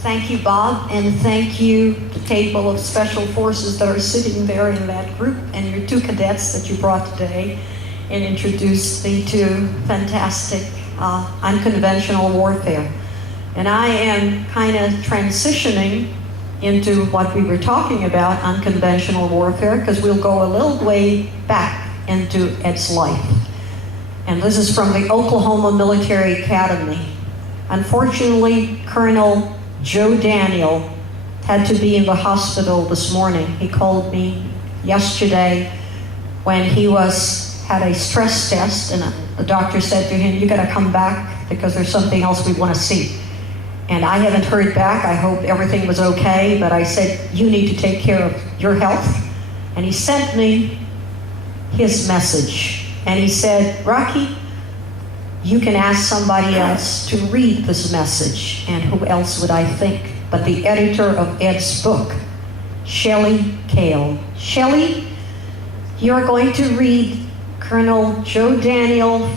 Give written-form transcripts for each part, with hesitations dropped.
Thank you, Bob, and thank you, the table of special forces that are sitting there in that group, and your two cadets that you brought today and introduced me to fantastic unconventional warfare. And I am kind of transitioning into what we were talking about, unconventional warfare, because we'll go a little way back into Ed's life. And this is from the Oklahoma Military Academy. Unfortunately, Colonel Joe Daniel had to be in the hospital this morning. He called me yesterday when he had a stress test, and the doctor said to him, "You gotta come back because there's something else we wanna see." And I haven't heard back. I hope everything was okay, but I said, "You need to take care of your health." And he sent me his message. And he said, "Rocky, you can ask somebody else to read this message." And who else would I think but the editor of Ed's book, Shelley Cale. Shelley, you're going to read Colonel Joe Daniel,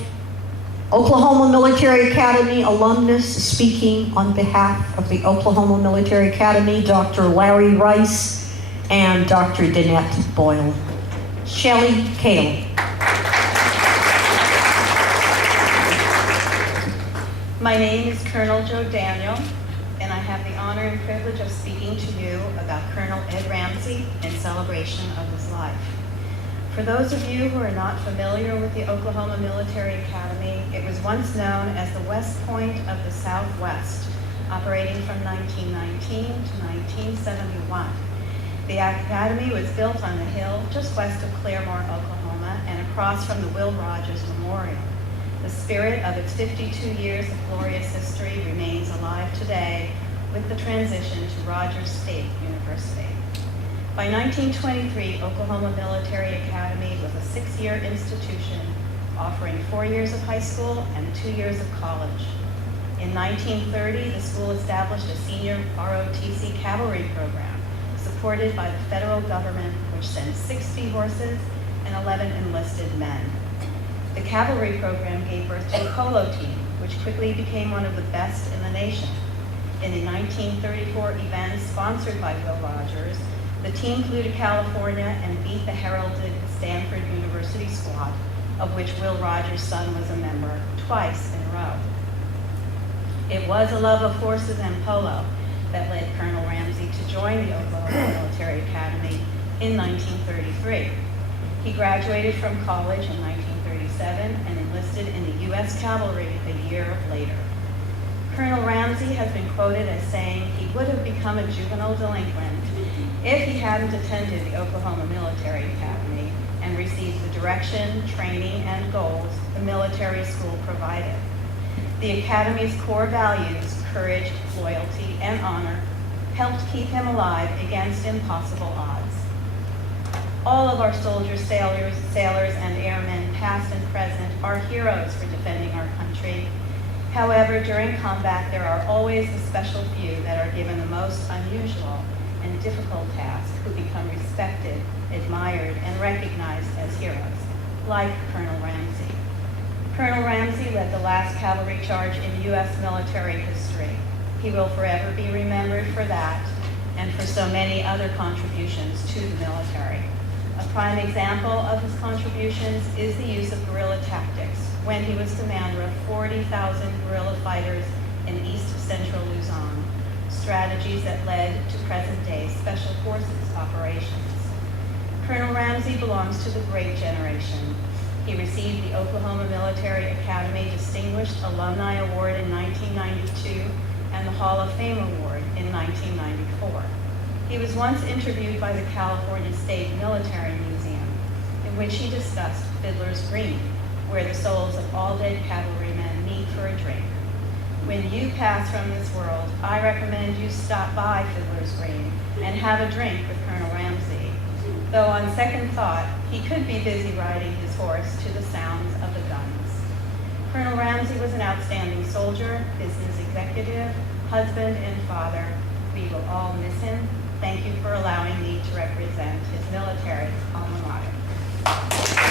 Oklahoma Military Academy alumnus, speaking on behalf of the Oklahoma Military Academy, Dr. Larry Rice and Dr. Danette Boyle. Shelley Cale. My name is Colonel Joe Daniel, and I have the honor and privilege of speaking to you about Colonel Ed Ramsey in celebration of his life. For those of you who are not familiar with the Oklahoma Military Academy, it was once known as the West Point of the Southwest, operating from 1919 to 1971. The Academy was built on the hill just west of Claremore, Oklahoma, and across from the Will Rogers Memorial. The spirit of its 52 years of glorious history remains alive today with the transition to Rogers State University. By 1923, Oklahoma Military Academy was a 6-year institution offering 4 years of high school and 2 years of college. In 1930, the school established a senior ROTC cavalry program supported by the federal government, which sent 60 horses and 11 enlisted men. The cavalry program gave birth to a polo team, which quickly became one of the best in the nation. In the 1934 event sponsored by Will Rogers, the team flew to California and beat the heralded Stanford University squad, of which Will Rogers' son was a member, twice in a row. It was a love of horses and polo that led Colonel Ramsey to join the Oklahoma Military Academy in 1933. He graduated from college in 1937 and enlisted in the U.S. Cavalry a year later. Colonel Ramsey has been quoted as saying he would have become a juvenile delinquent if he hadn't attended the Oklahoma Military Academy and received the direction, training, and goals the military school provided. The Academy's core values, courage, loyalty, and honor, helped keep him alive against impossible odds. All of our soldiers, sailors, and airmen, past and present, are heroes for defending our country. However, during combat, there are always the special few that are given the most unusual and difficult task who become respected, admired, and recognized as heroes, like Colonel Ramsey. Colonel Ramsey led the last cavalry charge in U.S. military history. He will forever be remembered for that and for so many other contributions to the military. A prime example of his contributions is the use of guerrilla tactics when he was commander of 40,000 guerrilla fighters in East Central Luzon, strategies that led to present-day Special Forces operations. Colonel Ramsey belongs to the great generation. He received the Oklahoma Military Academy Distinguished Alumni Award in 1992 and the Hall of Fame Award in 1994. He was once interviewed by the California State Military Museum, in which he discussed Fiddler's Green, where the souls of all dead cavalrymen meet for a drink. When you pass from this world, I recommend you stop by Fiddler's Green and have a drink with Colonel Ramsey. Though on second thought, he could be busy riding his horse to the sounds of the guns. Colonel Ramsey was an outstanding soldier, business executive, husband, and father. We will all miss him. Thank you for allowing me to represent his military alma mater.